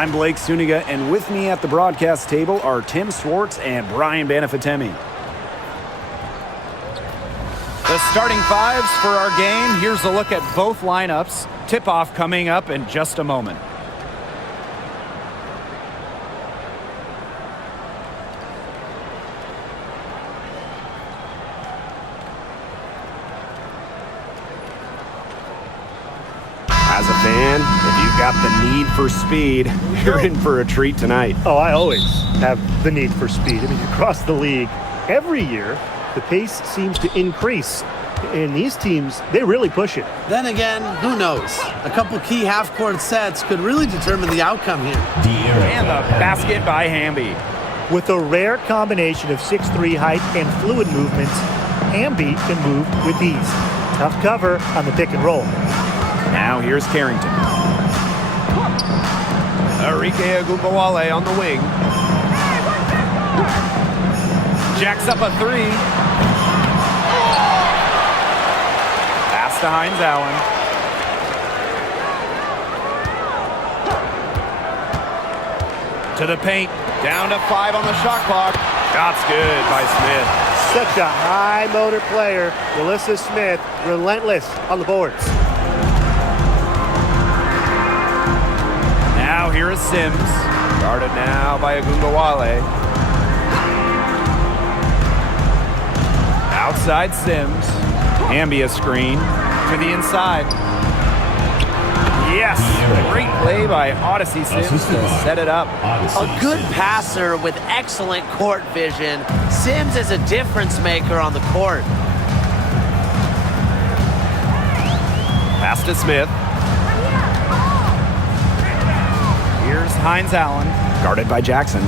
I'm Blake Suniga, and with me at the broadcast table are Tim Swartz and Brian Banafitemi. The starting fives for our game. Here's a look at both lineups. Tip-off coming up in just a moment. As a fan, if you've got the need for speed, you're in for a treat tonight. Oh, I always have the need for speed. I mean, across the league, every year, the pace seems to increase. And these teams, they really push it. Then again, who knows? A couple key half-court sets could really determine the outcome here. And the basket by Hamby. With a rare combination of 6'3" height and fluid movements, Hamby can move with ease. Tough cover on the pick and roll. Now here's Carrington. Arike Agumbawale on the wing. Jacks up a three. Pass to Hines Allen. To the paint. Down to 5 on the shot clock. Shot's good by Smith. Such a high motor player. Melissa Smith, relentless on the boards. Now here is Sims. Guarded now by Agumbawale. Outside Sims. Hamby a screen to the inside. Yes, great play by Odyssey Sims to set it up. A good passer with excellent court vision. Sims is a difference maker on the court. Pass to Smith. Here's Hines Allen. Guarded by Jackson.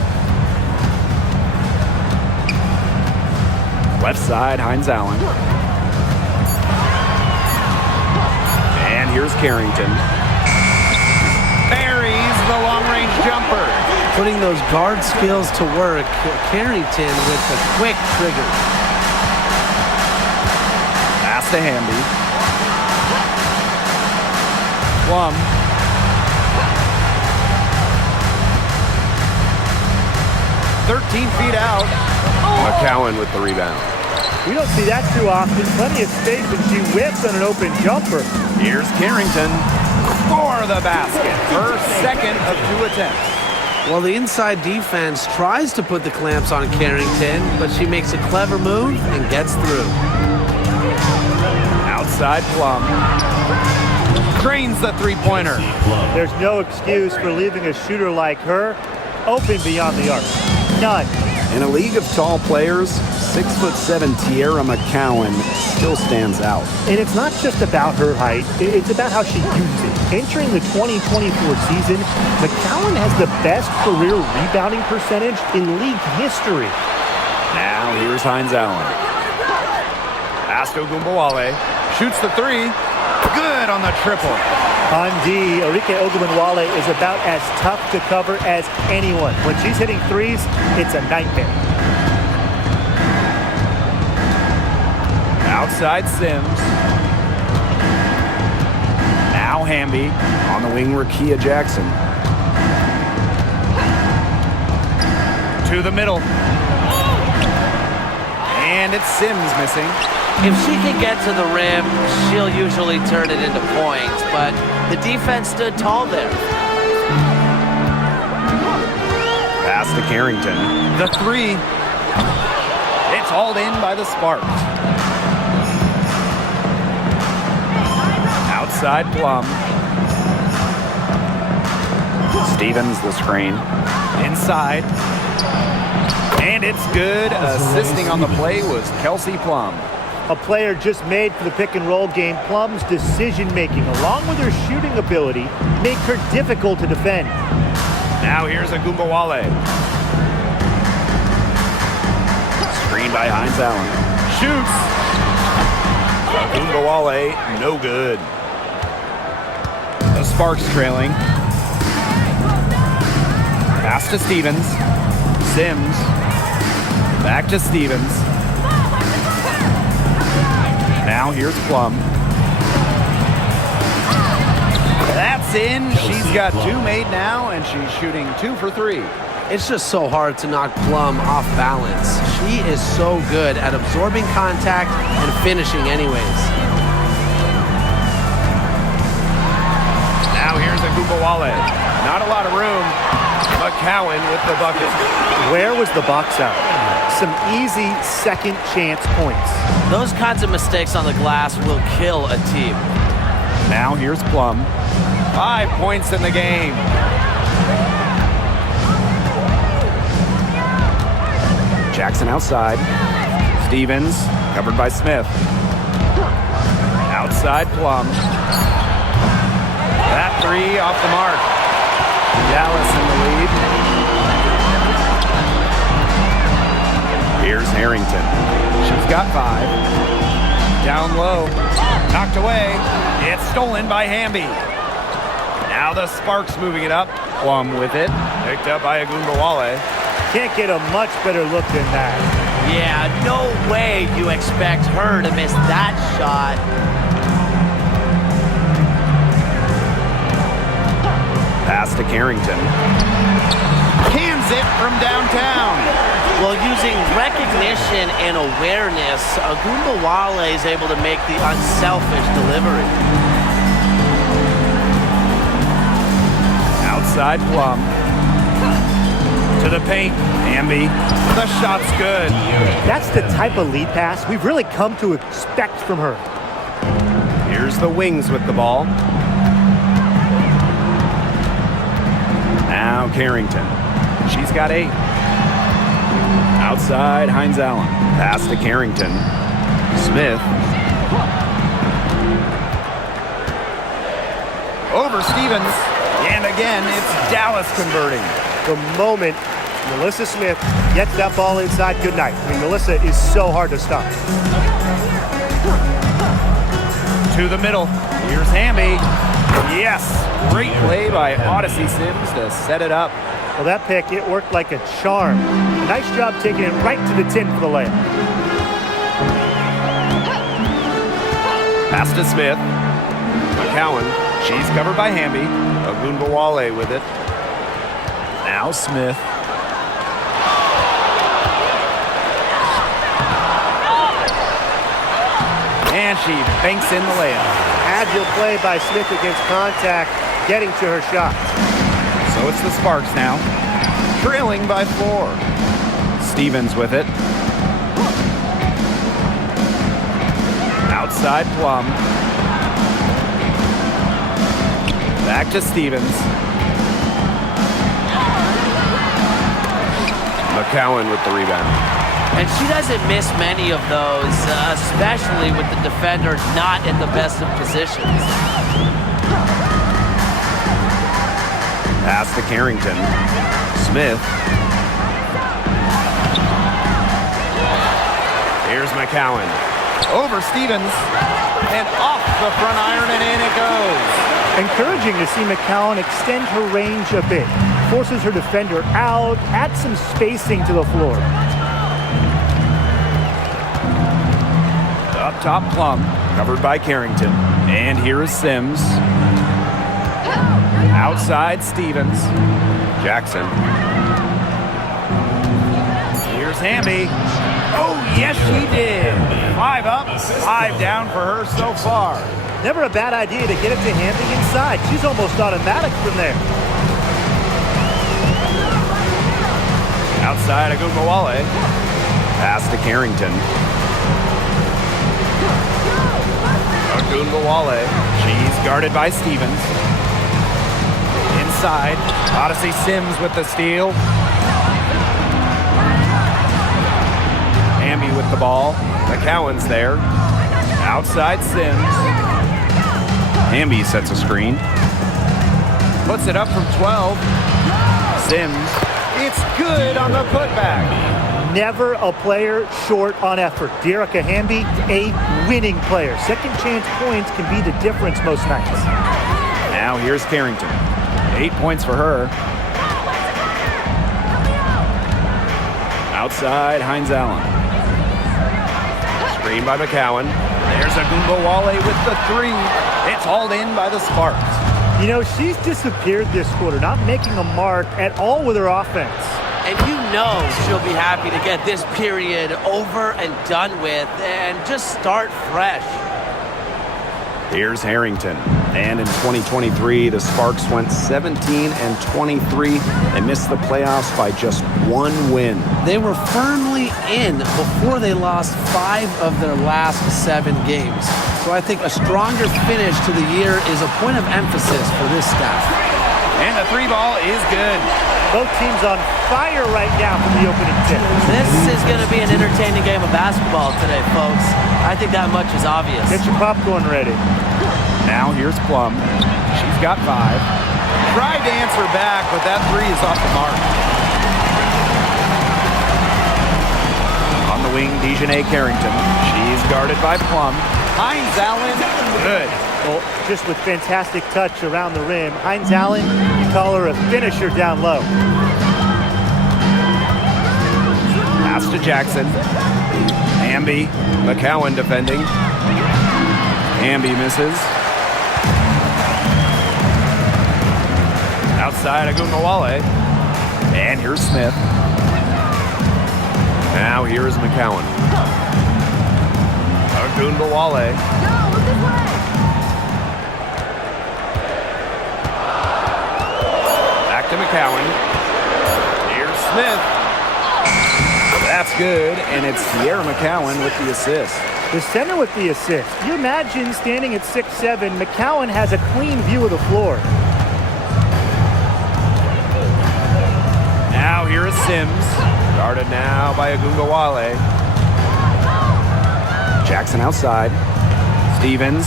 Left side, Hines Allen. And here's Carrington. Buries the long-range jumper. Putting those guard skills to work, Carrington with a quick trigger. Pass to Hamby. Plum. .13 feet out. McCowan with the rebound. We don't see that too often. Plenty of space, and she whips on an open jumper. Here's Carrington for the basket. Her second of 2 attempts. Well, the inside defense tries to put the clamps on Carrington, but she makes a clever move and gets through. Outside Plum. Drains the three-pointer. There's no excuse for leaving a shooter like her open beyond the arc. None. In a league of tall players, 6'7" Tierra McCowan still stands out. And it's not just about her height, it's about how she uses it. Entering the 2024 season, McCowan has the best career rebounding percentage in league history. Now here's Hines Allen. Pass to Agumbawale. Shoots the three. Good on the triple. On D, Arike Ogunbowale is about as tough to cover as anyone. When she's hitting threes, it's a nightmare. Outside Sims. Now Hamby. On the wing, Rakia Jackson. To the middle. And it's Sims missing. If she can get to the rim, she'll usually turn it into points, but the defense stood tall there. Pass to Carrington. The three. It's hauled in by the Sparks. Outside Plum. Stevens the screen. Inside. And it's good. Assisting on the play was Kelsey Plum. A player just made for the pick and roll game. Plum's decision-making, along with her shooting ability, make her difficult to defend. Now here's Agumbawale. Screen by Hines Allen. Shoots. Agumbawale, no good. The Sparks trailing. Pass to Stevens. Sims. Back to Stevens. Now here's Plum. That's in. She's got 2 made now, and she's shooting 2 for 3. It's just so hard to knock Plum off balance. She is so good at absorbing contact and finishing anyways. Now here's Agumbawale. Not a lot of room. McCowan with the bucket. Where was the box out? Some easy second chance points. Those kinds of mistakes on the glass will kill a team. Now here's Plum. 5 points in the game. Jackson outside. Stevens covered by Smith. Outside Plum. That 3 off the mark. Dallas in the lead. Here's Harrington. She's got 5. Down low. Knocked away. It's stolen by Hamby. Now the Sparks moving it up. Plum with it. Picked up by Agumbawale. Can't get a much better look than that. Yeah, no way you expect her to miss that shot. Pass to Carrington. Cans it from downtown. Well, using recognition and awareness, Agumbawale is able to make the unselfish delivery. Outside Plum. To the paint. Hamby. The shot's good. That's the type of lead pass we've really come to expect from her. Here's the Wings with the ball. Now Carrington. She's got 8. Outside Hines Allen. Pass to Carrington. Smith. Over Stevens. And again, it's Dallas converting. The moment Melissa Smith gets that ball inside, good night. I mean, Melissa is so hard to stop. To the middle. Here's Hamby. Yes. Great play by Odyssey Sims to set it up. Well, that pick, it worked like a charm. Nice job taking it right to the tin for the layup. Pass to Smith. McCowan. She's covered by Hamby. Agumbawale with it. Now Smith. And she banks in the layup. Agile play by Smith against contact, getting to her shot. So it's the Sparks now. Trailing by 4. Stevens with it. Outside Plum. Back to Stevens. McCowan with the rebound. And she doesn't miss many of those, especially with the defender not in the best of positions. Pass to Carrington. Smith. Here's McCowan. Over Stevens. And off the front iron, and in it goes. Encouraging to see McCowan extend her range a bit. Forces her defender out, adds some spacing to the floor. Up top Plum, covered by Carrington. And here is Sims. Outside Stevens. Jackson. Here's Hamby. Oh, yes, she did. 5 up, 5 down for her so far. Never a bad idea to get it to Hamby inside. She's almost automatic from there. Outside Agumbawale. Pass to Carrington. Agumbawale. She's guarded by Stevens. Inside. Odyssey Sims with the steal. Hamby with the ball. McCowan's there. Outside Sims. Hamby sets a screen. Puts it up from 12. Sims. It's good on the putback. Never a player short on effort. Dearica Hamby, a winning player. Second chance points can be the difference most nights. Now here's Carrington. 8 points for her. Outside Hines Allen. Screen by McCowan. There's Agumbawale with the 3. It's hauled in by the Sparks. You know, she's disappeared this quarter, not making a mark at all with her offense. And you know she'll be happy to get this period over and done with and just start fresh. Here's Harrington. And in 2023, the Sparks went 17-23 and missed the playoffs by just 1 win. They were firmly in before they lost 5 of their last 7 games. So I think a stronger finish to the year is a point of emphasis for this staff. And the 3 ball is good. Both teams on fire right now from the opening tip. This is going to be an entertaining game of basketball today, folks. I think that much is obvious. Get your popcorn ready. Now here's Plum. She's got 5. Tried to answer back, but that 3 is off the mark. On the wing, Dejanay Carrington. She's guarded by Plum. Hines Allen, good. Well, just with fantastic touch around the rim. Hines Allen, you call her a finisher down low. Pass to Jackson. Hamby, McCowan defending. Hamby misses. Outside Agumbawale. And here's Smith. Now here's McCowan. Agumbawale. Back to McCowan. Here's Smith. That's good, and it's Sierra McCowan with the assist. The center with the assist. You imagine standing at 6'7", McCowan has a clean view of the floor. Now here is Sims. Guarded now by Agumbawale. Jackson outside. Stevens.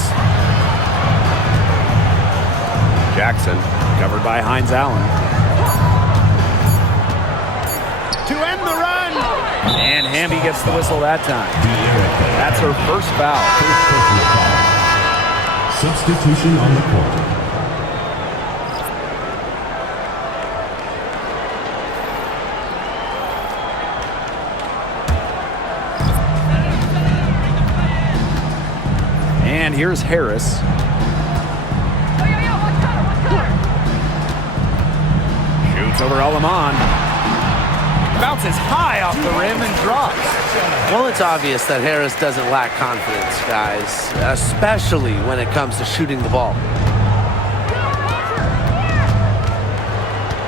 Jackson covered by Hines Allen. To end the run. And Hamby gets the whistle that time. That's her first foul. Substitution on the court. And here's Harris. Shoots over Alaman. Bounces high off the rim and drops. Well, it's obvious that Harris doesn't lack confidence, guys, especially when it comes to shooting the ball.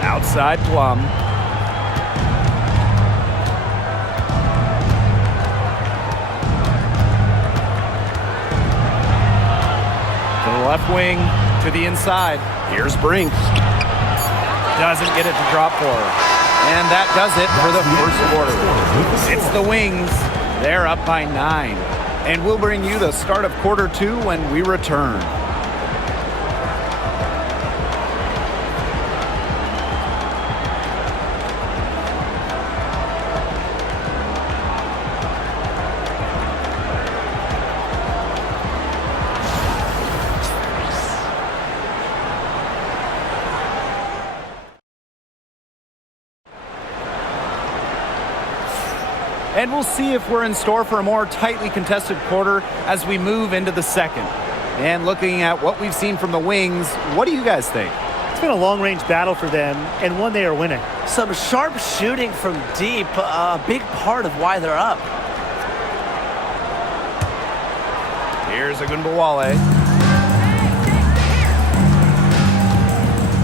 Outside Plum. To the left wing, to the inside. Here's Brink. Doesn't get it to drop for her. And that does it for the first quarter. It's the Wings. They're up by 9. And we'll bring you the start of quarter 2 when we return. And we'll see if we're in store for a more tightly contested quarter as we move into the second. And looking at what we've seen from the Wings, what do you guys think? It's been a long-range battle for them, and one they are winning. Some sharp shooting from deep, a big part of why they're up. Here's Agumbawale.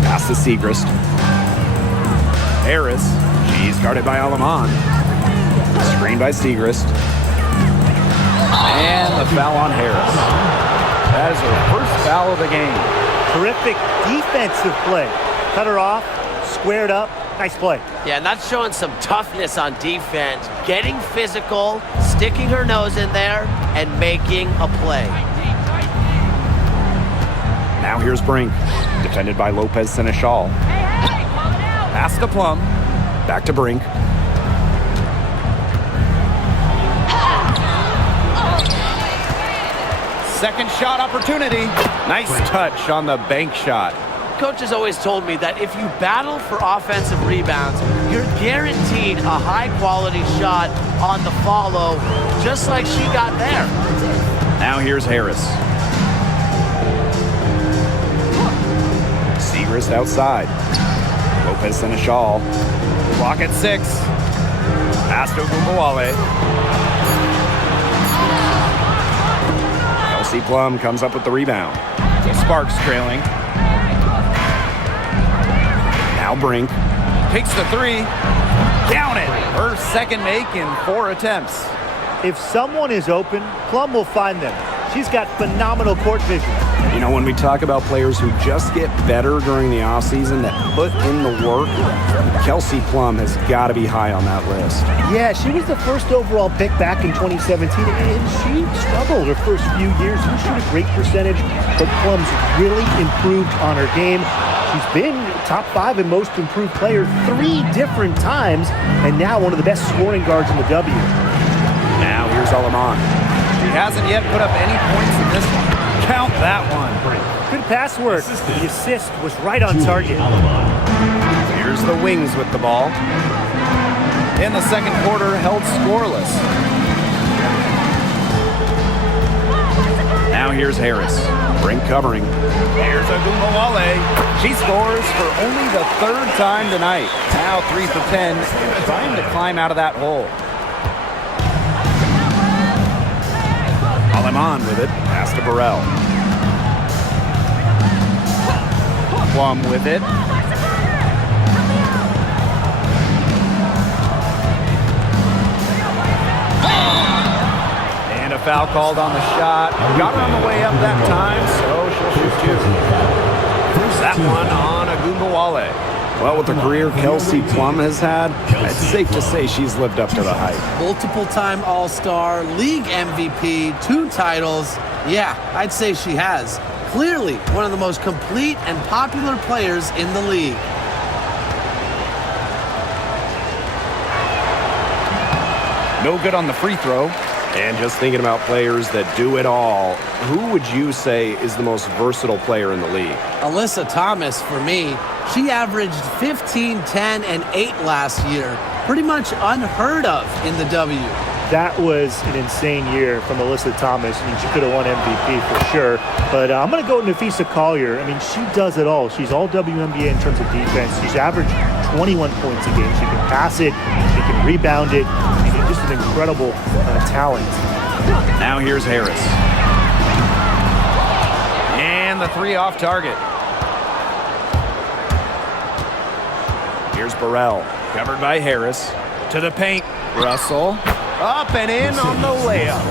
Pass to Segrist. Harris. She's guarded by Alaman. Screen by Segrist. And the foul on Harris. That is her first foul of the game. Terrific defensive play. Cut her off, squared up, nice play. Yeah, and that's showing some toughness on defense. Getting physical, sticking her nose in there, and making a play. Now here's Brink, defended by Lopez Seneschal. Pass to Plum. Back to Brink. Second shot opportunity. Nice touch on the bank shot. Coach has always told me that if you battle for offensive rebounds, you're guaranteed a high-quality shot on the follow, just like she got there. Now here's Harris. Segrist outside. Lopez and a shawl. Clock at 6. Pass to Ogunbowale. Kelsey Plum comes up with the rebound. Sparks trailing. Now Brink. Takes the 3. Down it. Her second make in 4 attempts. If someone is open, Plum will find them. She's got phenomenal court vision. You know, when we talk about players who just get better during the offseason, that put in the work, Kelsey Plum has got to be high on that list. Yeah, she was the first overall pick back in 2017, and she struggled her first few years. She shoot a great percentage, but Plum's really improved on her game. She's been top 5 in most improved player 3 different times, and now one of the best scoring guards in the W. Now here's Alaman. She hasn't yet put up any points in this one. Count that one. Good pass work. The assist was right on target. Here's the Wings with the ball. In the second quarter, held scoreless. Now here's Harris. Brink covering. Here's Ogunbowale. She scores for only the 3rd time tonight. Now 3 for 10 and trying to climb out of that hole. Alaman with it. Pass to Burrell. Plum with it. And a foul called on the shot. Got her on the way up that time, so she'll shoot 2. That one on Ogunbowale. Well, with the career Kelsey Plum has had, it's safe to say she's lived up to the hype. Multiple-time All-Star, league MVP, 2 titles. Yeah, I'd say she has. Clearly one of the most complete and popular players in the league. No good on the free throw. And just thinking about players that do it all, who would you say is the most versatile player in the league? Alyssa Thomas, for me. She averaged 15, 10, and 8 last year. Pretty much unheard of in the W. That was an insane year from Alyssa Thomas. I mean, she could have won MVP for sure. But I'm going to go with Nafisa Collier. I mean, she does it all. She's all WNBA in terms of defense. She's averaged 21 points a game. She can pass it. She can rebound it. I mean, just an incredible talent. Now here's Harris. And the 3 off target. Here's Burrell. Covered by Harris. To the paint. Russell. Up and in on the layup.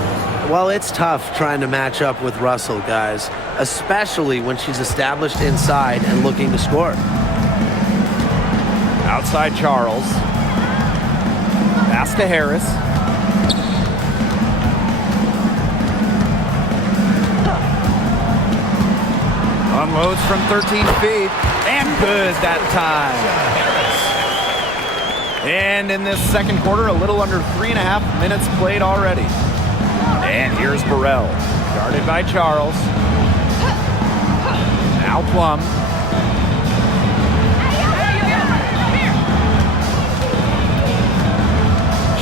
Well, it's tough trying to match up with Russell, guys, especially when she's established inside and looking to score. Outside Charles. Pass to Harris. Unloads from 13 feet. And good that time. And in this second quarter, a little under 3.5 minutes played already. And here's Burrell. Guarded by Charles. Now Plum.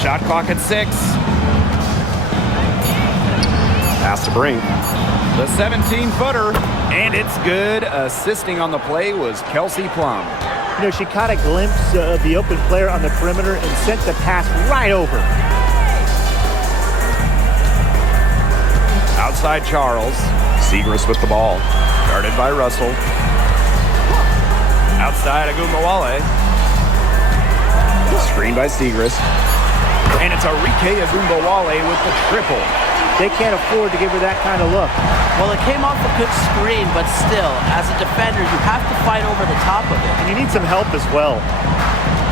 Shot clock at 6. Pass to Brink. The 17-footer, and it's good. Assisting on the play was Kelsey Plum. You know, she caught a glimpse of the open player on the perimeter and sent the pass right over. Outside Charles. Segrist with the ball. Guarded by Russell. Outside Ogunbowale. Screen by Segrist. And it's Arike Ogunbowale with the triple. They can't afford to give her that kind of look. Well, it came off a good screen, but still, as a defender, you have to fight over the top of it. And you need some help as well.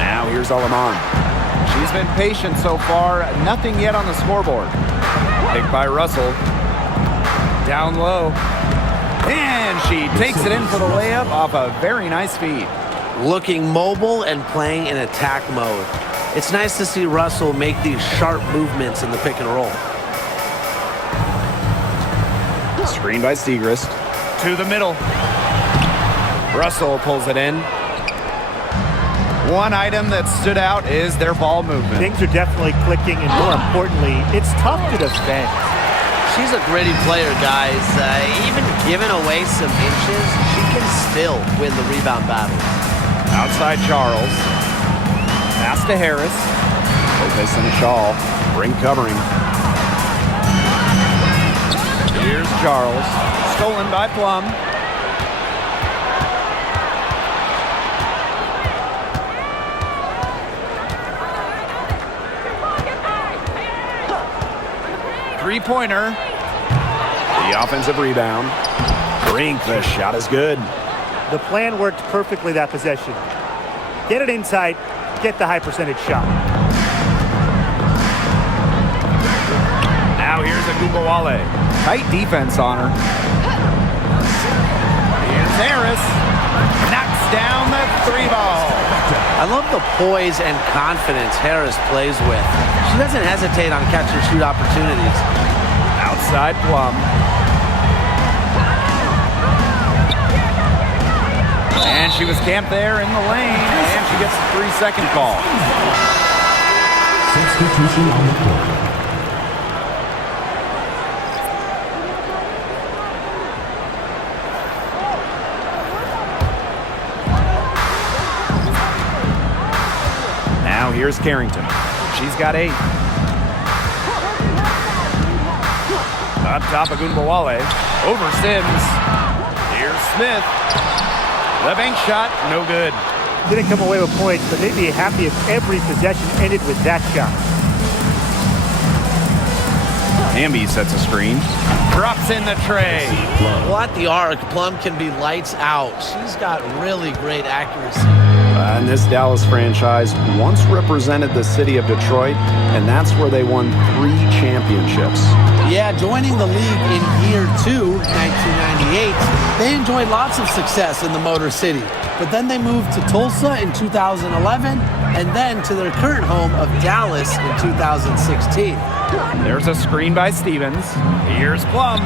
Now here's Alaman. She's been patient so far. Nothing yet on the scoreboard. Picked by Russell. Down low. And she takes it in for the layup off a very nice feed. Looking mobile and playing in attack mode. It's nice to see Russell make these sharp movements in the pick and roll. Screen by Segrist. To the middle. Russell pulls it in. One item that stood out is their ball movement. Things are definitely clicking, and more importantly, it's tough to defend. She she's a gritty player, guys. Even giving away some inches, she can still win the rebound battle. Outside Charles. Pass to Harris. Lopez and Shaw. Ring covering. Here's Charles. Stolen by Plum. Three-pointer. The offensive rebound. Brink, the shot is good. The plan worked perfectly that possession. Get it inside, get the high percentage shot. Now here's Agumbawale. Tight defense on her. Here's Harris. Knocks down the three ball. I love the poise and confidence Harris plays with. She doesn't hesitate on catch and shoot opportunities. Outside Plum. And she was camped there in the lane, and she gets a 3-second call. Substitution on the court. Now here's Carrington. She's got 8. Up top, Agumbawale. Over Sims. Here's Smith. The bank shot, no good. Didn't come away with points, but they'd be happy if every possession ended with that shot. Hamby sets a screen. Drops in the tray. Well, at the arc, Plum can be lights out. She's got really great accuracy. And this Dallas franchise once represented the city of Detroit, and that's where they won 3 championships. Yeah, joining the league in year 2, 1998, they enjoyed lots of success in the Motor City. But then they moved to Tulsa in 2011, and then to their current home of Dallas in 2016. There's a screen by Stevens. Here's Plum.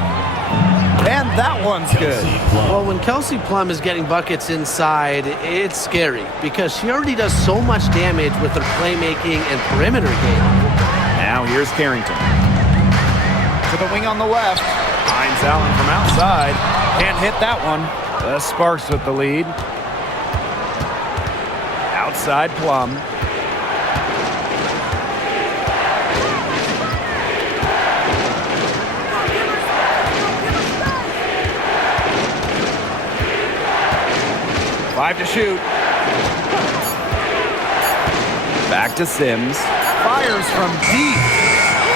And that one's good. Well, when Kelsey Plum is getting buckets inside, it's scary because she already does so much damage with her playmaking and perimeter game. Now here's Carrington. To the wing on the left. Finds Allen from outside. Can't hit that one. The Sparks with the lead. Outside Plum. Five to shoot. Back to Sims. Fires from deep.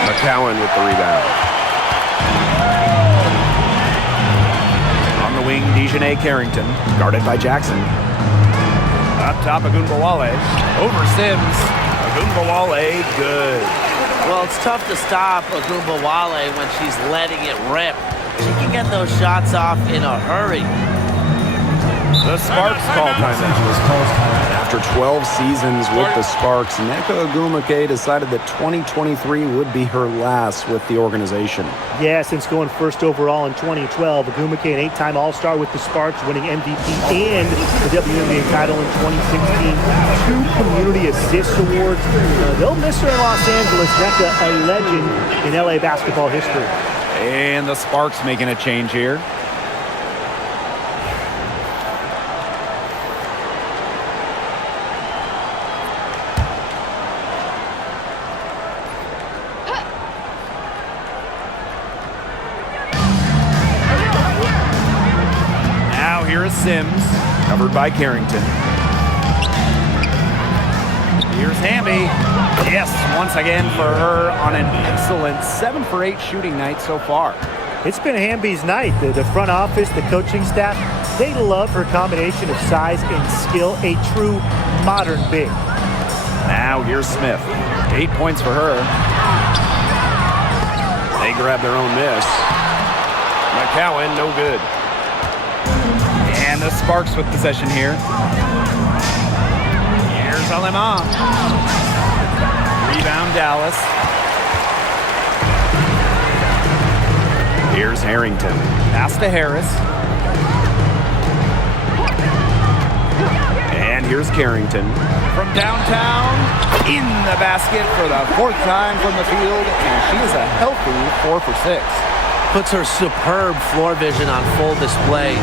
McCowan with the rebound. On the wing, Dejanay Carrington. Guarded by Jackson. Up top, Agumbawale. Over Sims. Agumbawale, good. Well, it's tough to stop Agumbawale when she's letting it rip. She can get those shots off in a hurry. The Sparks call timeout. After 12 seasons with the Sparks, Nneka Ogwumike decided that 2023 would be her last with the organization. Yeah, since going first overall in 2012, Ogwumike, an 8-time All-Star with the Sparks, winning MVP and the WNBA title in 2016. 2 Community Assist Awards. They'll miss her in Los Angeles. Nneka, a legend in LA basketball history. And the Sparks making a change here. Sims, covered by Carrington. Here's Hamby. Yes, once again for her on an excellent 7 for 8 shooting night so far. It's been Hamby's night. The front office, the coaching staff, they love her combination of size and skill, a true modern big. Now here's Smith. 8 points for her. They grab their own miss. McCowan, no good. And the Sparks with possession here. Here's Alema. Rebound Dallas. Here's Harrington. Pass to Harris. And here's Carrington. From downtown, in the basket for the 4th time from the field, and she is a healthy 4 for 6. puts her superb floor vision on full display.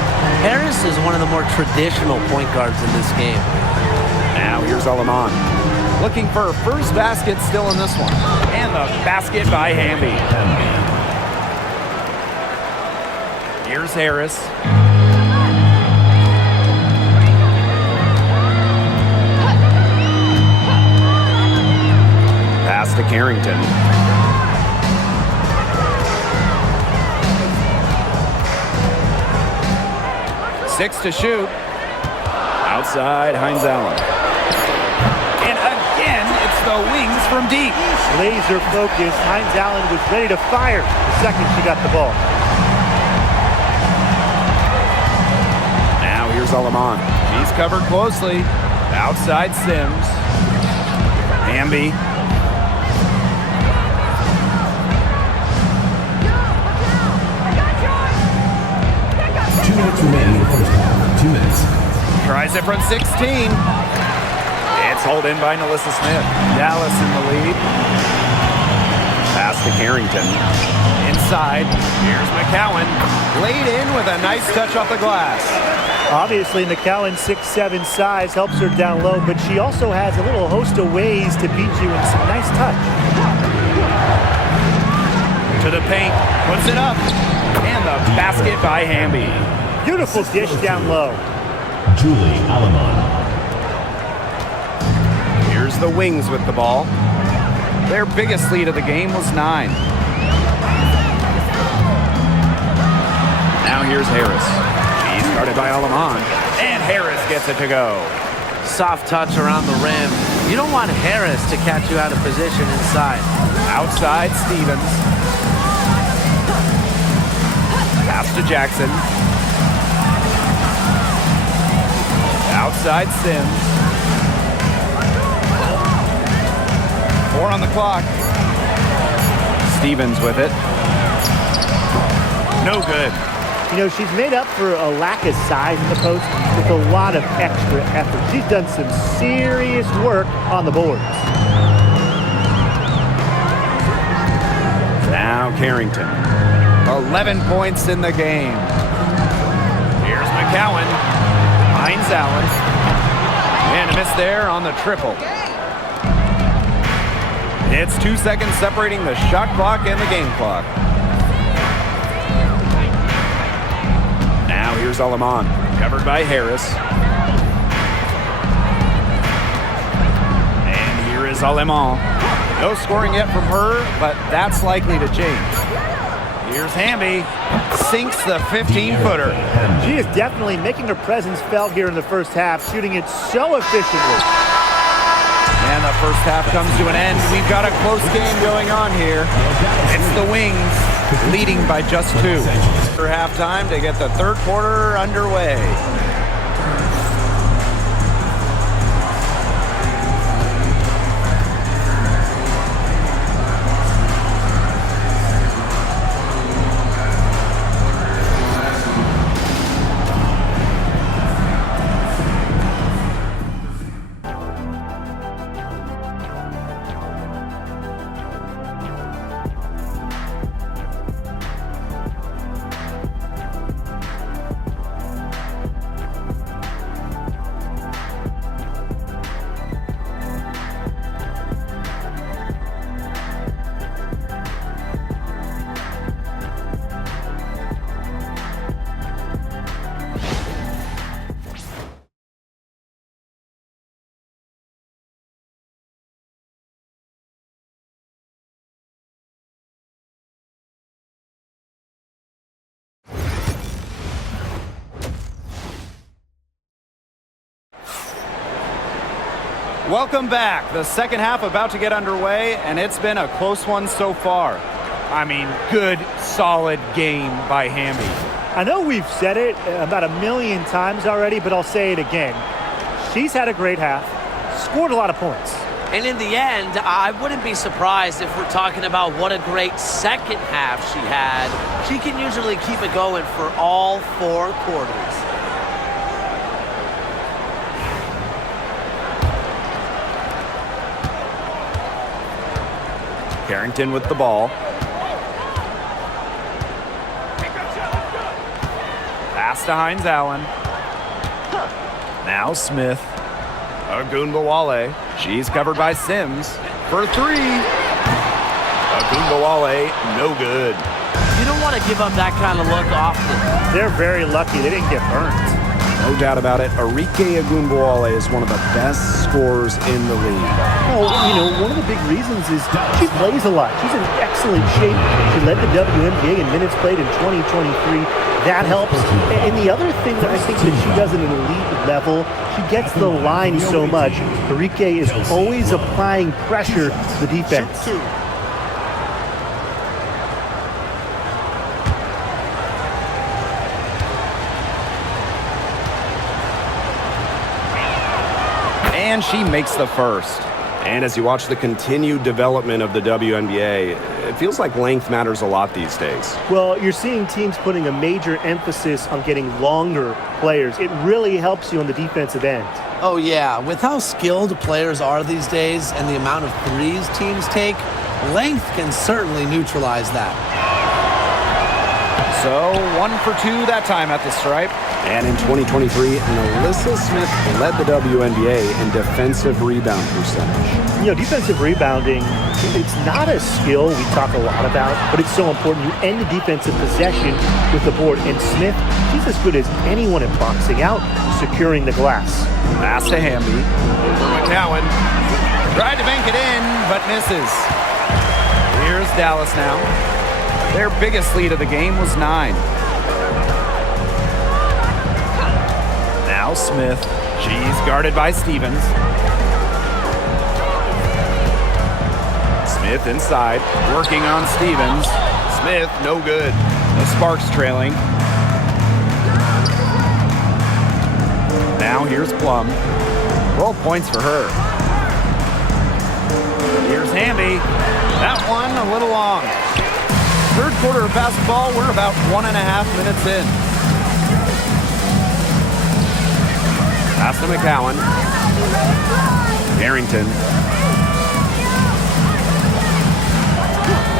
Harris is one of the more traditional point guards in this game. Now here's Alaman. Looking for her first basket still in this one. And the basket by Hamby. Here's Harris. Pass to Carrington. 6 to shoot. Outside, Hines Allen. And again, it's the wings from deep. Laser focus. Hines Allen was ready to fire the second she got the ball. Now here's Alaman. He's covered closely. Outside Sims. Hamby. Remaining in the first half. 2 minutes. Tries it from 16. It's hauled in by Nalissa Smith. Dallas in the lead. Pass to Carrington. Inside. Here's McCowan. Laid in with a nice touch off the glass. Obviously, McCowan's 6'7" size helps her down low, but she also has a little host of ways to beat you and some nice touch. To the paint. Puts it up. And the basket by Hamby. Beautiful dish down low. Julie Alaman. Here's the Wings with the ball. Their biggest lead of the game was 9. Now here's Harris. She's guarded by Alaman. And Harris gets it to go. Soft touch around the rim. You don't want Harris to catch you out of position inside. Outside Stevens. Pass to Jackson. Outside Sims. 4 on the clock. Stevens with it. No good. You know, she's made up for a lack of size in the post with a lot of extra effort. She's done some serious work on the boards. Now Carrington. 11 points in the game. Here's McCowan. Hines Allen. And a miss there on the triple. It's 2 seconds separating the shot clock and the game clock. Now here's Alaman. Covered by Harris. And here is Alaman. No scoring yet from her, but that's likely to change. Here's Hamby. Sinks the 15-footer. She is definitely making her presence felt here in the first half, shooting it so efficiently. And the first half comes to an end. We've got a close game going on here. It's the Wings leading by just 2. For halftime to get the third quarter underway. Welcome back. The second half about to get underway, and it's been a close one so far. I mean, good, solid game by Hamby. I know we've said it about a million times already, but I'll say it again. She's had a great half, scored a lot of points. And in the end, I wouldn't be surprised if we're talking about what a great second half she had. She can usually keep it going for all 4 quarters. Carrington with the ball. Pass to Hines Allen. Now Smith. Agunbowale. She's covered by Sims for three. Agunbowale, no good. You don't want to give up that kind of look often. They're very lucky. They didn't get burnt. No doubt about it. Arike Agunbowale is one of the best scorers in the league. Well, one of the big reasons is she plays a lot. She's in excellent shape. She led the WNBA in minutes played in 2023. That helps. And the other thing that I think that she does at an elite level, she gets the line so much. Arike is always applying pressure to the defense. And she makes the first. And as you watch the continued development of the WNBA, it feels like length matters a lot these days. Well, you're seeing teams putting a major emphasis on getting longer players. It really helps you on the defensive end. Oh, yeah. With how skilled players are these days and the amount of threes teams take, length can certainly neutralize that. So 1 for 2 that time at the stripe. And in 2023, Melissa Smith led the WNBA in defensive rebound percentage. Defensive rebounding, it's not a skill we talk a lot about, but it's so important. You end the defensive possession with the board. And Smith, she's as good as anyone in boxing out, securing the glass. Pass to Hamby. For McCowan. Tried to bank it in, but misses. Here's Dallas now. Their biggest lead of the game was 9. Now Smith. She's guarded by Stevens. Smith inside, working on Stevens. Smith, no good. The Sparks trailing. Now here's Plum. 12 points for her. Here's Hamby. That one a little long. Third quarter of basketball, we're about 1.5 minutes in. Pass to McCowan. Harrington.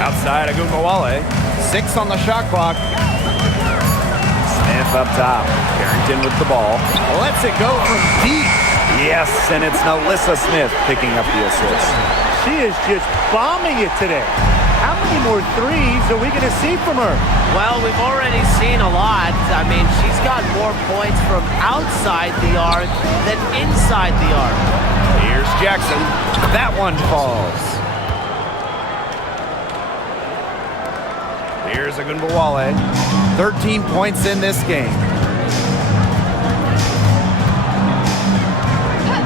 Outside Agunbowale. 6 on the shot clock. Smith up top. Harrington with the ball. Lets it go from deep. Yes, and it's Melissa Smith picking up the assist. She is just bombing it today. How many more threes are we going to see from her? Well, we've already seen a lot. I mean, she's got more points from outside the arc than inside the arc. Here's Jackson. That one falls. Here's Agunbowale. 13 points in this game.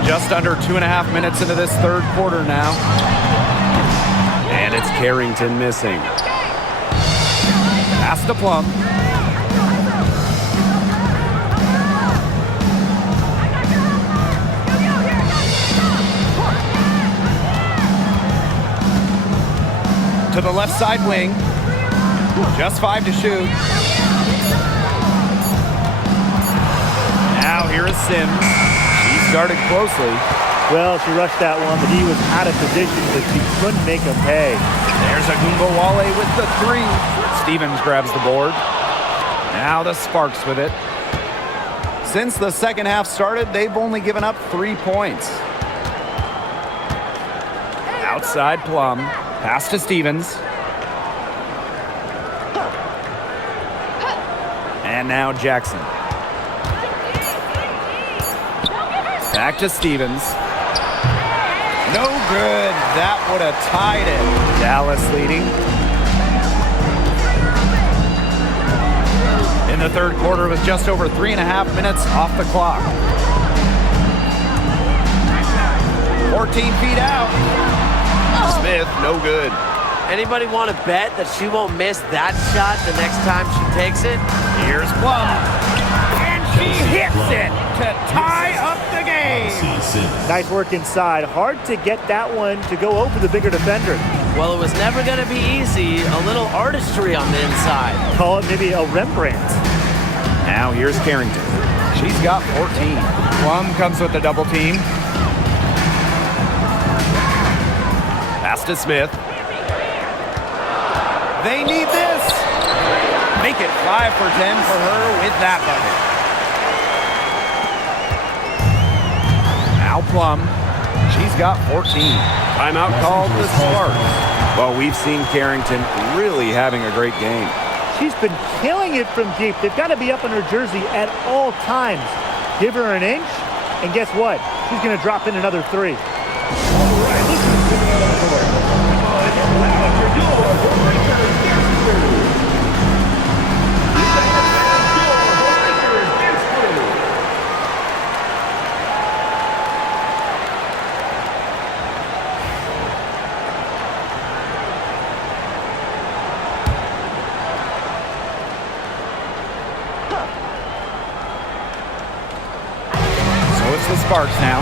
Just under 2.5 minutes into this third quarter now. And it's Carrington missing. Pass to Plum. To the left side wing. Just 5 to shoot. Now here is Sims. She's guarded closely. Well, she rushed that one, but he was out of position, but she couldn't make him pay. There's Agunbowale with the 3. Stevens grabs the board. Now the Sparks with it. Since the second half started, they've only given up 3 points. Outside Plum. Pass to Stevens. And now Jackson. Back to Stevens. No good. That would have tied it. Dallas leading. In the third quarter with just over 3.5 minutes off the clock. 14 feet out. Smith, no good. Anybody want to bet that she won't miss that shot the next time she takes it? Here's Plum. And she hits it to tie up the game. Nice work inside. Hard to get that one to go over the bigger defender. Well, it was never going to be easy. A little artistry on the inside. Call it maybe a Rembrandt. Now here's Carrington. She's got 14. Plum comes with the double team. Pass to Smith. They need this. Make it 5 for 10 for her with that bucket. Now Plum. She's got 14. Timeout called the Sparks. Well, we've seen Carrington really having a great game. She's been killing it from deep. They've got to be up in her jersey at all times. Give her an inch, and guess what? She's going to drop in another 3. The Sparks now.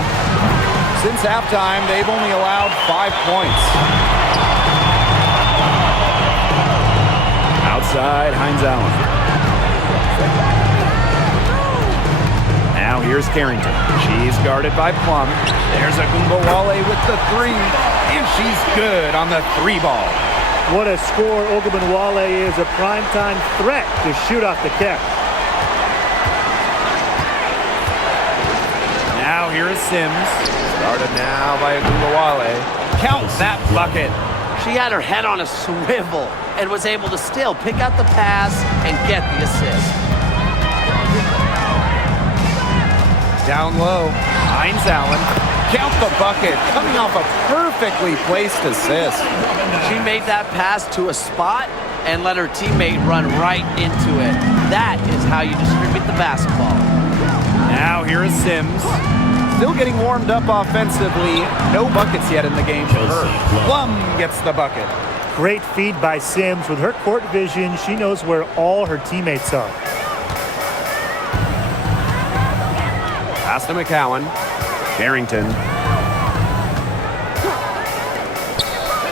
Since halftime, they've only allowed 5 points. Outside, Hines Allen. Now here's Carrington. She's guarded by Plum. There's Agumbawale with the 3, and she's good on the 3 ball. What a score. Ogunbowale is a primetime threat to shoot off the catch. Now here is Sims. Started now by Agumbawale. Count that bucket. She had her head on a swivel and was able to still pick out the pass and get the assist. Down low, Hines Allen. Count the bucket, coming off a perfectly placed assist. She made that pass to a spot and let her teammate run right into it. That is how you distribute the basketball. Now here is Sims. Still getting warmed up offensively. No buckets yet in the game for her. Plum gets the bucket. Great feed by Sims. With her court vision, she knows where all her teammates are. Pass to McCowan. Carrington.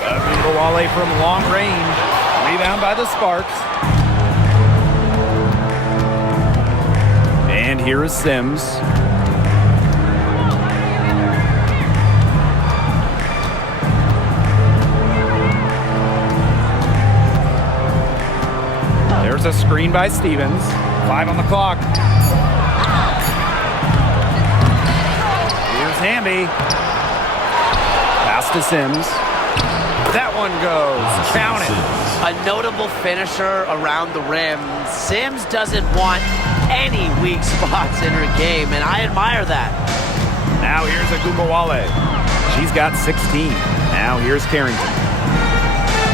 Agumbawale from long range. Rebound by the Sparks. And here is Sims. There's a screen by Stevens. 5 on the clock. Here's Hamby. Pass to Sims. That one goes. Count it. A notable finisher around the rim. Sims doesn't want any weak spots in her game, and I admire that. Now here's Agumbawale. She's got 16. Now here's Carrington.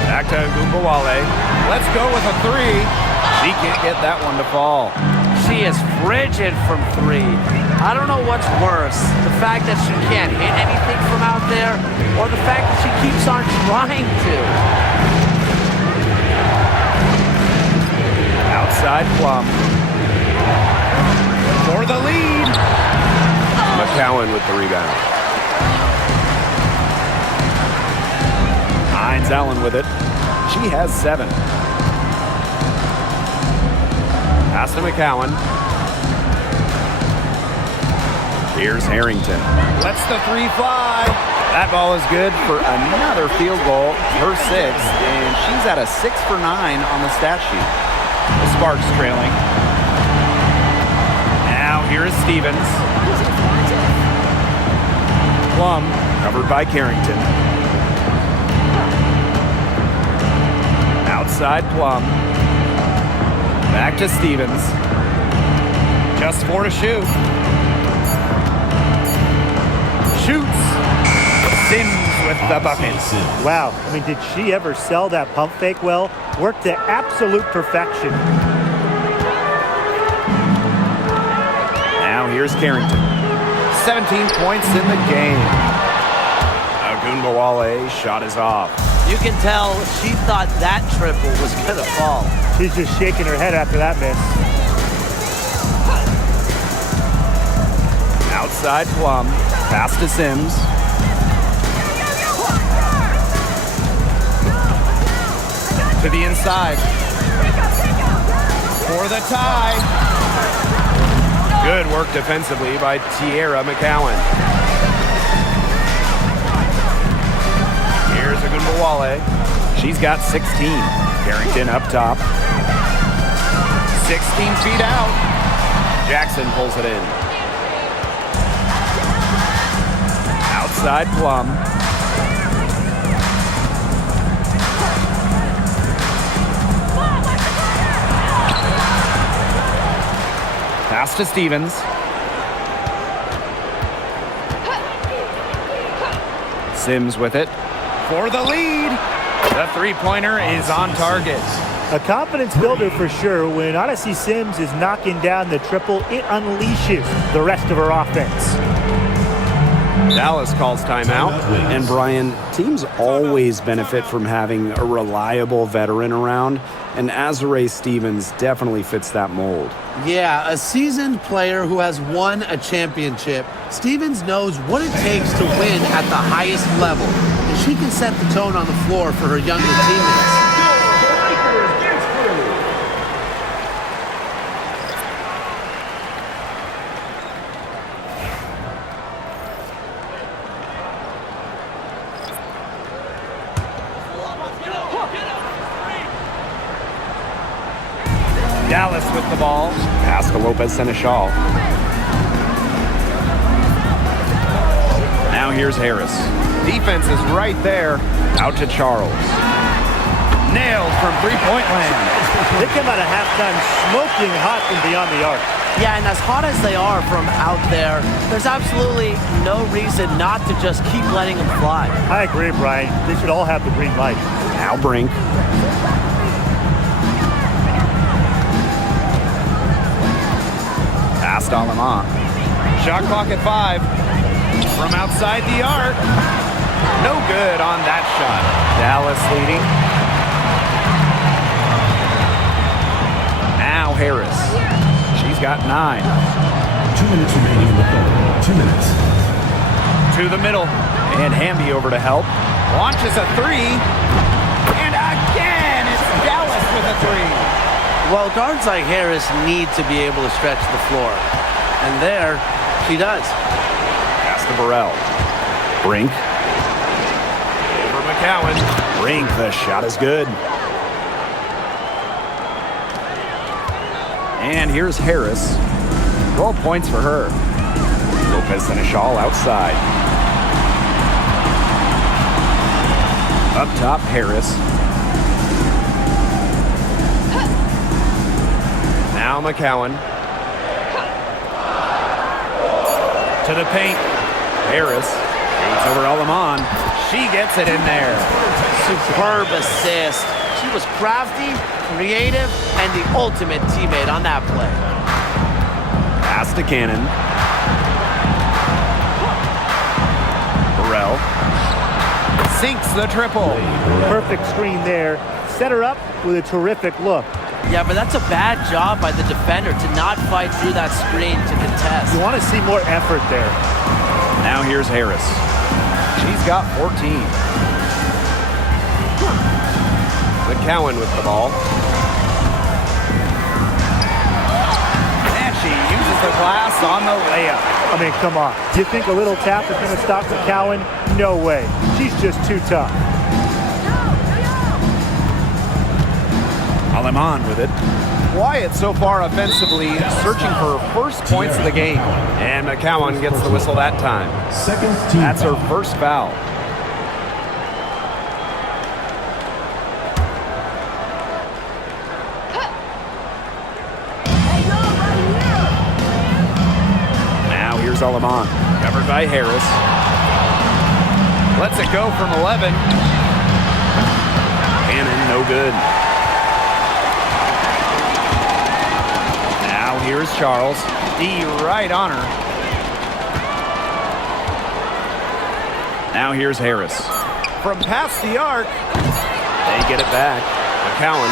Back to Agumbawale. Let's go with a 3. She can't get that one to fall. She is frigid from 3. I don't know what's worse, the fact that she can't hit anything from out there, or the fact that she keeps on trying to. Outside Plum. For the lead. McCowan with the rebound. Hines Allen with it. She has 7. Pass to McCowan. Here's Harrington. Lets the 3 fly. That ball is good for another field goal, her 6th, and she's at a 6 for 9 on the stat sheet. The Sparks trailing. Now here is Stevens. Plum Covered by Carrington. outside Plum. Back to Stevens. Just 4 to shoot. Shoots. Sims with the bucket. Wow. I mean, did she ever sell that pump fake well? Worked to absolute perfection. Now here's Carrington. 17 points in the game. Agumbawale shot is off. You can tell she thought that triple was going to fall. She's just shaking her head after that miss. Outside Plum. Pass to Sims. To the inside. For the tie. Good work defensively by Tierra McCowan. Here's Agumbawale. She's got 16. Carrington up top. 16 feet out. Jackson pulls it in. Outside Plum. Pass to Stevens. Sims with it for the lead. The three-pointer is on target. A confidence builder for sure. When Odyssey Sims is knocking down the triple, it unleashes the rest of her offense. Dallas calls timeout. And Brian, teams always benefit from having a reliable veteran around, and Azare Stevens definitely fits that mold. Yeah, a seasoned player who has won a championship. Stevens knows what it takes to win at the highest level, and she can set the tone on the floor for her younger teammates. Dallas with the ball. Pass to Lopez Seneschal. Now here's Harris. Defense is right there. Out to Charles. Nailed from three-point land. They come out of halftime smoking hot from beyond the arc. Yeah, and as hot as they are from out there, there's absolutely no reason not to just keep letting them fly. I agree, Brian. They should all have the green light. Now Brink. Pass to Alamont. Shot clock at 5. From outside the arc. No good on that shot. Dallas leading. Now Harris. She's got 9. 2 minutes remaining in the third. 2 minutes. To the middle. And Hamby over to help. Launches a 3. And again, it's Dallas with a 3. Well, guards like Harris need to be able to stretch the floor. And there, she does. Pass to Burrell. Brink. Over McCowan. Brink, the shot is good. And here's Harris. 12 points for her. Lopez Seneschal outside. Up top, Harris. Now McCowan. To the paint. Harris. Shoots over Alamon. She gets it in there. Superb assist. She was crafty, creative, and the ultimate teammate on that play. Pass to Cannon. Burrell. Sinks the triple. Perfect screen there. Set her up with a terrific look. Yeah, but that's a bad job by the defender to not fight through that screen to contest. You want to see more effort there. Now here's Harris. She's got 14. McCowan with the ball. And she uses the glass on the layup. I mean, come on. Do you think a little tap is going to stop McCowan? No way. She's just too tough. Alamon with it. Quiet so far offensively, searching for her first points of the game. And McCowan gets the whistle that time. Second team. That's her first foul. Now here's Alamon, covered by Harris. Lets it go from 11. Cannon, no good. Here's Charles. D right on her. Now here's Harris. From past the arc. They get it back. McCowan.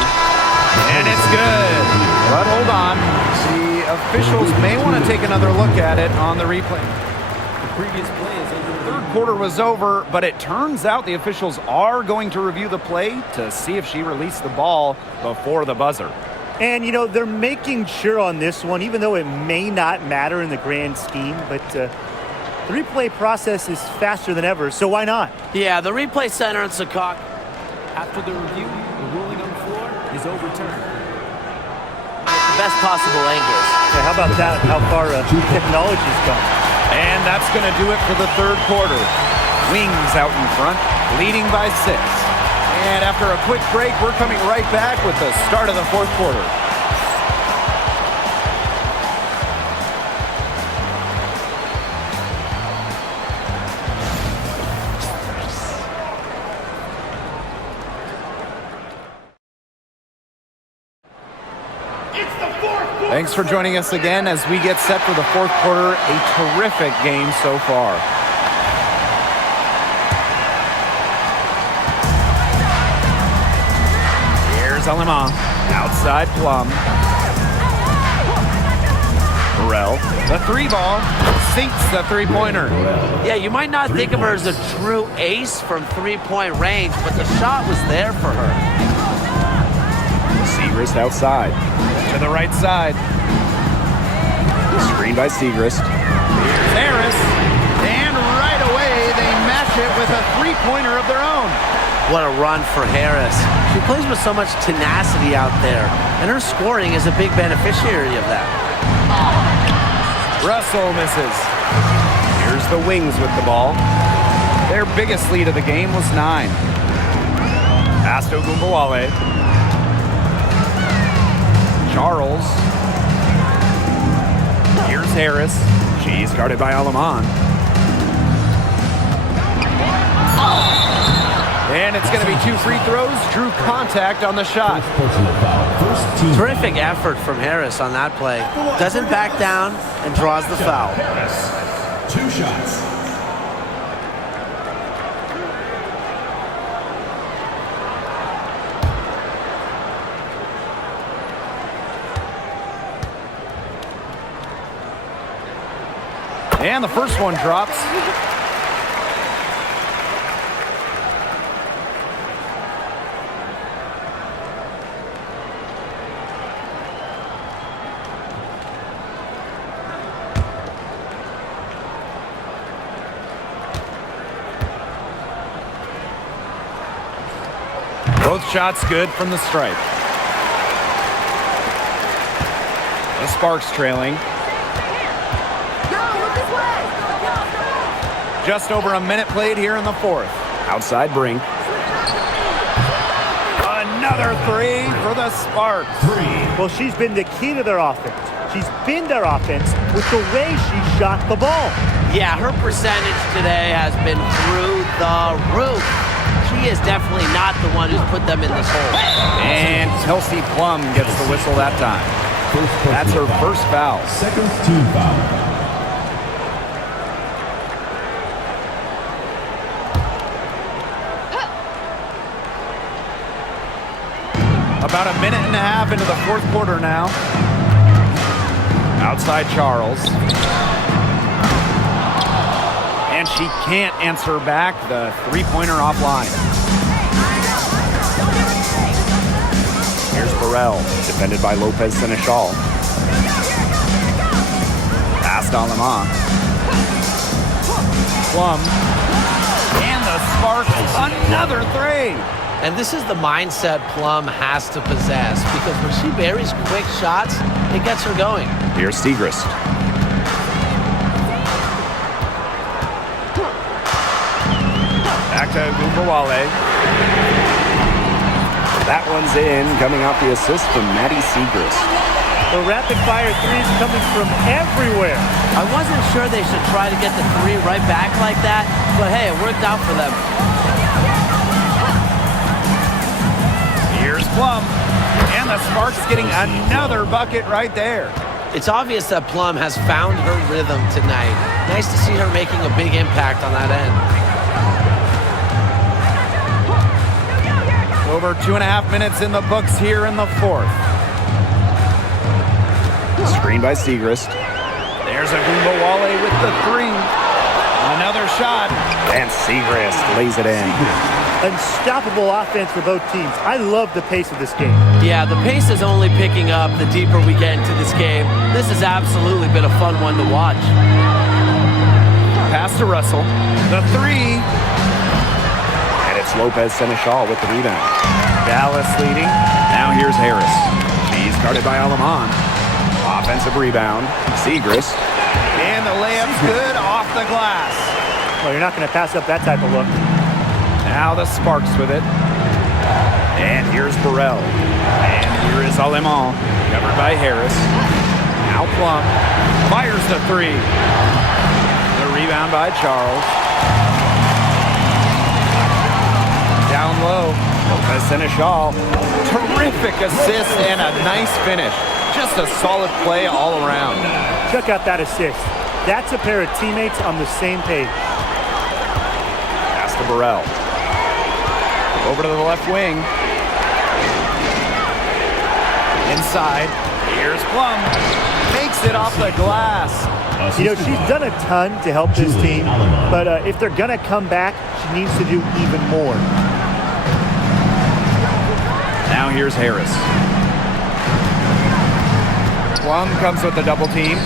And it's good. But hold on. The officials may want to take another look at it on the replay. The previous play is over. The third quarter was over, but it turns out the officials are going to review the play to see if she released the ball before the buzzer. And, you know, they're making sure on this one, even though it may not matter in the grand scheme, but the replay process is faster than ever, so why not? Yeah, the replay center in Secaucus. After the review, the ruling on the floor is overturned. best possible angles. Yeah, how about that? How far technology's come. And that's going to do it for the third quarter. Wings out in front, leading by 6. And after a quick break, we're coming right back with the start of the fourth quarter. Thanks for joining us again as we get set for the fourth quarter. A terrific game so far. Here's Alemán. Outside Plum. Burrell. The 3-ball. Sinks the three-pointer. Yeah, you might not think of her as a true ace from three-point range, but the shot was there for her. Segrist outside. To the right side. Screen by Segrist. Here's Harris. And right away, they match it with a three-pointer of their own. What a run for Harris. She plays with so much tenacity out there, and her scoring is a big beneficiary of that. Russell misses. Here's the Wings with the ball. Their biggest lead of the game was 9. Pass to Ogunbowale. Charles. Here's Harris. She's guarded by Alemán. And it's going to be 2 free throws. Drew contact on the shot. Personal foul. First team. Terrific effort from Harris on that play. Doesn't back down and draws the foul. 2 shots. And the first one drops. Both shots good from the stripe. The Sparks trailing. Just over a minute played here in the fourth. Outside Brink. Another 3 for the Sparks. 3. Well, she's been the key to their offense. She's been their offense with the way she shot the ball. Yeah, her percentage today has been through the roof. She is definitely not the one who's put them in this hole. And Kelsey Plum gets the whistle that time. That's her first foul. Second team foul. About a minute and a half into the fourth quarter now. Outside Charles. And she can't answer back the three-pointer offline. Here's Burrell, defended by Lopez Seneschal. Pass to Alemán. Plum. And the Sparks, another 3. And this is the mindset Plum has to possess, because when she buries quick shots, it gets her going. Here's Segrist. Back to Ogunbowale. That one's in, coming off the assist from Maddie Segrist. The rapid-fire threes coming from everywhere. I wasn't sure they should try to get the 3 right back like that, but hey, it worked out for them. Here's Plum. And the Sparks getting another bucket right there. It's obvious that Plum has found her rhythm tonight. Nice to see her making a big impact on that end. Over 2.5 minutes in the books here in the fourth. Screen by Segrist. There's Ogunbowale with the 3. Another shot. And Segrist lays it in. Unstoppable offense for both teams. I love the pace of this game. Yeah, the pace is only picking up the deeper we get into this game. This has absolutely been a fun one to watch. Pass to Russell. The 3. And it's Lopez Seneschal with the rebound. Dallas leading. Now here's Harris. She's guarded by Alemán. Offensive rebound. Segrist. And the layup's good off the glass. Well, you're not going to pass up that type of look. Now the Sparks with it. And here's Burrell. And here is Alemán, covered by Harris. Now Plum fires the three. The rebound by Charles. Down low. Lopez Seneschal. Terrific assist and a nice finish. Just a solid play all around. Check out that assist. That's a pair of teammates on the same page. Pass to Burrell. Over to the left wing. Inside. Here's Plum. Makes it off the glass. You know, she's done a ton to help this team, but if they're going to come back, she needs to do even more. Now here's Harris. Plum comes with the double team.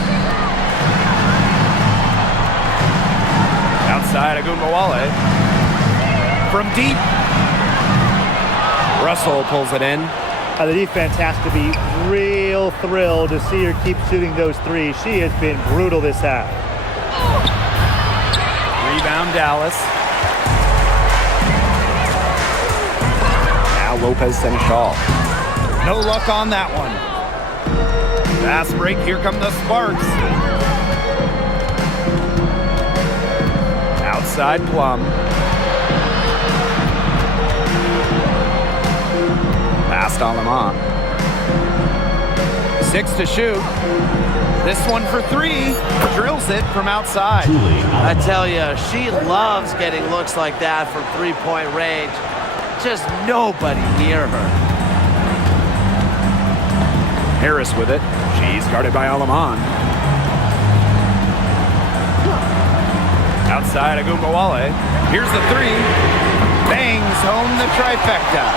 Outside, Agumbawale. From deep. Russell pulls it in. The defense has to be real thrilled to see her keep shooting those threes. She has been brutal this half. Rebound, Dallas. Now Lopez Seneschal. No luck on that one. Fast break, here come the Sparks. Outside Plum. Past Alemán. 6 to shoot. This one for three. Drills it from outside. I tell you, she loves getting looks like that from three-point range. Just nobody near her. Harris with it. She's guarded by Alemán. Outside Agumbawale. Here's the three. Bangs home the trifecta.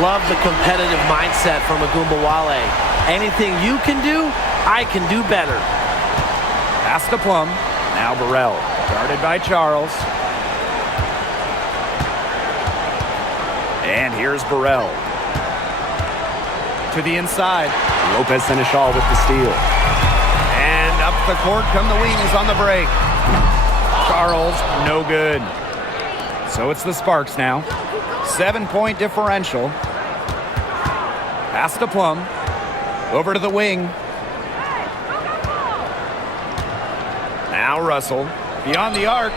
Love the competitive mindset from Agumbawale. Anything you can do, I can do better. Pass to Plum. Now Burrell. Guarded by Charles. And here's Burrell. To the inside. Lopez Seneschal with the steal. And up the court come the Wings on the break. Charles, no good. So it's the Sparks now. 7-point differential. Pass to Plum. Over to the wing. Now Russell. Beyond the arc.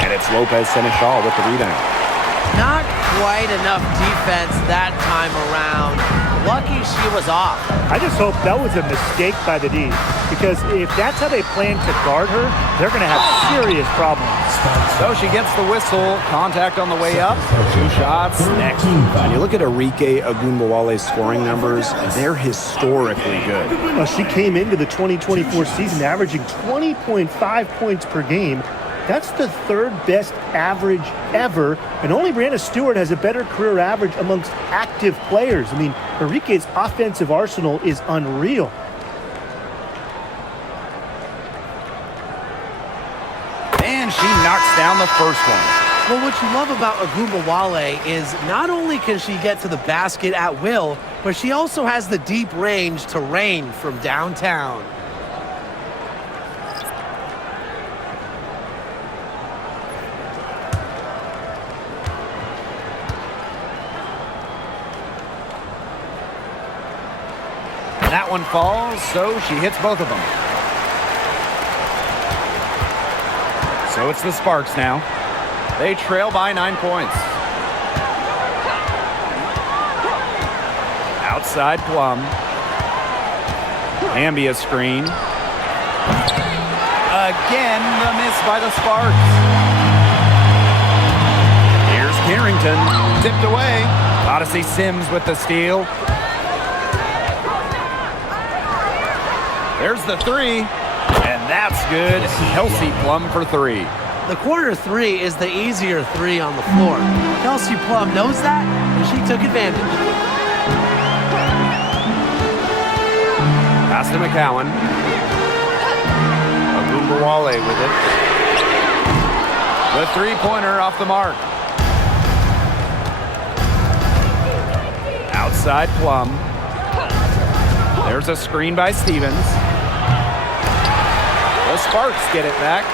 And it's Lopez Seneschal with the rebound. Not quite enough defense that time around. Lucky she was off. I just hope that was a mistake by the D, because if that's how they plan to guard her, they're going to have serious problems. So she gets the whistle. Contact on the way up. 2 shots next. When you look at Arike Agumbawale's scoring numbers, they're historically good. Well, she came into the 2024 season averaging 20.5 points per game. That's the third best average ever, and only Brianna Stewart has a better career average amongst active players. I mean, Arike's offensive arsenal is unreal. And she knocks down the first one. Well, what you love about Agumbawale is not only can she get to the basket at will, but she also has the deep range to rain from downtown. That one falls, so she hits both of them. So it's the Sparks now. They trail by 9 points. Outside Plum. Ambia screen. Again, the miss by the Sparks. Here's Carrington. Tipped away. Odyssey Sims with the steal. There's the three, and that's good. Kelsey Plum for three. The corner three is the easier three on the floor. Kelsey Plum knows that, and she took advantage. Pass to McCowan. Agumbawale with it. The three-pointer off the mark. Outside Plum. There's a screen by Stevens. The Sparks get it back.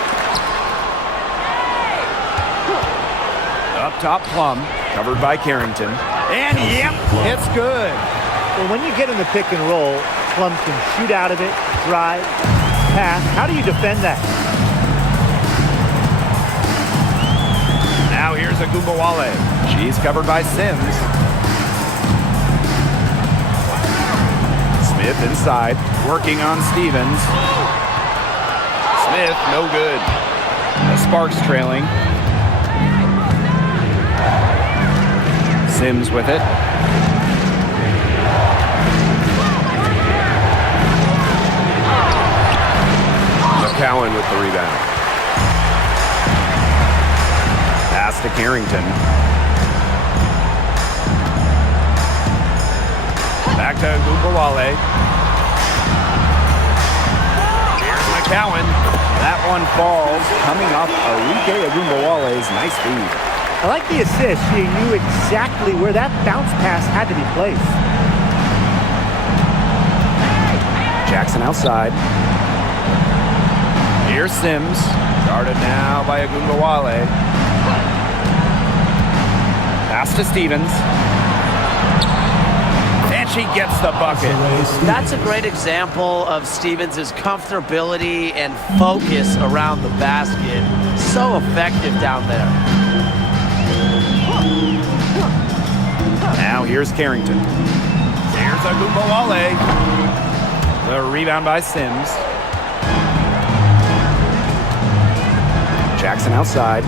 Up top, Plum, covered by Carrington. And yep, it's good. Well, when you get in the pick and roll, Plum can shoot out of it, drive, pass. How do you defend that? Now here's Agumbawale. She's covered by Sims. Smith inside, working on Stevens. Smith, no good. The Sparks trailing. Sims with it. McCowan with the rebound. Pass to Carrington. Back to Agumbawale. Here's McCowan. That one falls, coming off Arike Agumbawale's nice feed. I like the assist. She knew exactly where that bounce pass had to be placed. Jackson outside. Here's Sims, guarded now by Agumbawale. Pass to Stevens. And she gets the bucket. That's a great example of Stevens' comfortability and focus around the basket. So effective down there. Now here's Carrington. Here's Agumbawale. The rebound by Sims. Jackson outside.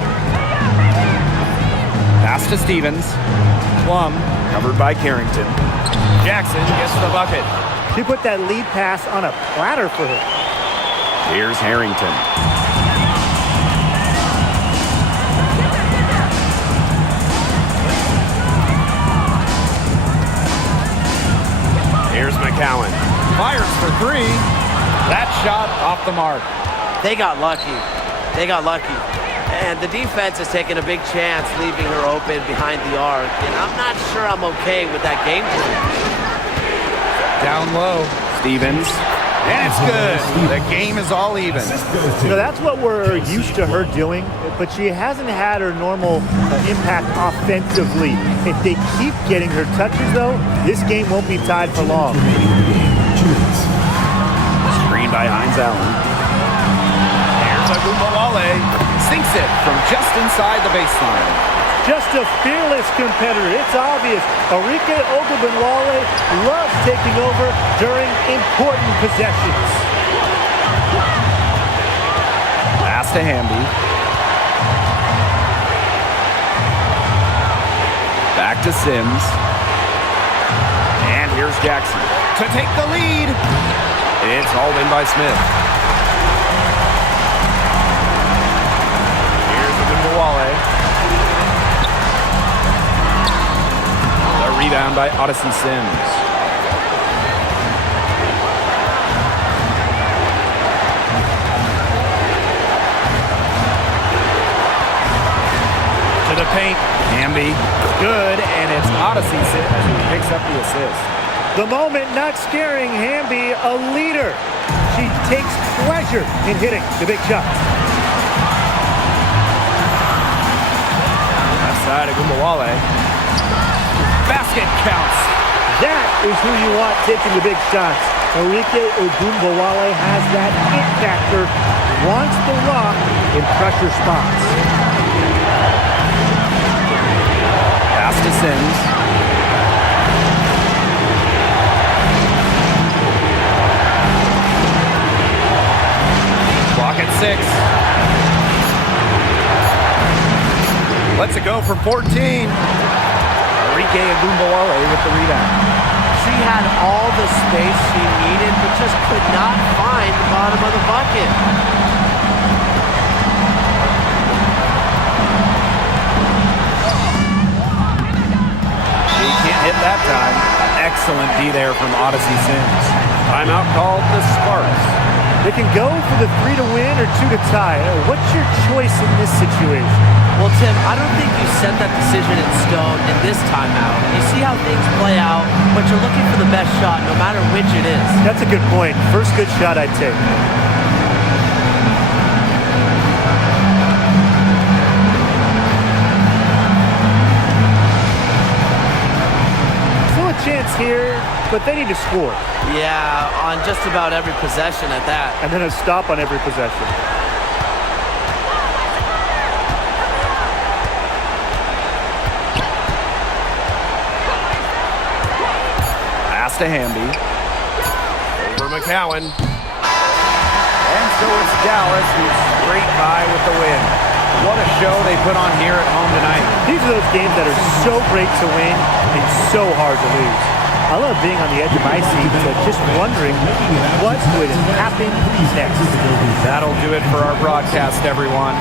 Pass to Stevens. Plum, covered by Carrington. Jackson gets the bucket. She put that lead pass on a platter for her. Here's Harrington. Here's McCowan. Fires for three. That shot off the mark. They got lucky. They got lucky. And the defense has taken a big chance leaving her open behind the arc. And I'm not sure I'm okay with that game plan. Down low. Stevens. And it's good. The game is all even. You know, that's what we're used to her doing, but she hasn't had her normal impact offensively. If they keep getting her touches, though, this game won't be tied for long. Screen by Hines Allen. Here's Agumbawale. Sinks it from just inside the baseline. Just a fearless competitor. It's obvious. Arike Ogunbowale loves taking over during important possessions. Pass to Hamby. Back to Sims. And here's Jackson to take the lead. It's hauled in by Smith. Here's Agumbawale. Rebound by Odyssey Sims. To the paint, Hamby, good, and it's Odyssey Sims who picks up the assist. The moment not scaring Hamby, a leader. She takes pleasure in hitting the big shots. Left side, Agumbawale. Basket counts. That is who you want taking the big shots. Arike Ogunbowale has that it factor, wants the rock in pressure spots. Pass to Sims. Clock at 6. Lets it go from 14. Arike Agumbawale with the rebound. She had all the space she needed, but just could not find the bottom of the bucket. She can't hit that time. Excellent D there from Odyssey Sims. Timeout called the Sparks. They can go for the 3 to win or 2 to tie. What's your choice in this situation? Well, Tim, I don't think you set that decision in stone in this timeout. You see how things play out, but you're looking for the best shot no matter which it is. That's a good point. First good shot I'd take. Still a chance here, but they need to score. Yeah, on just about every possession at that. And then a stop on every possession. Pass to Hamby. Over McCowan. And so it's Dallas who's straight by with the win. What a show they put on here at home tonight. These are those games that are so great to win and so hard to lose. I love being on the edge of my seat, just wondering what would happen next. That'll do it for our broadcast, everyone.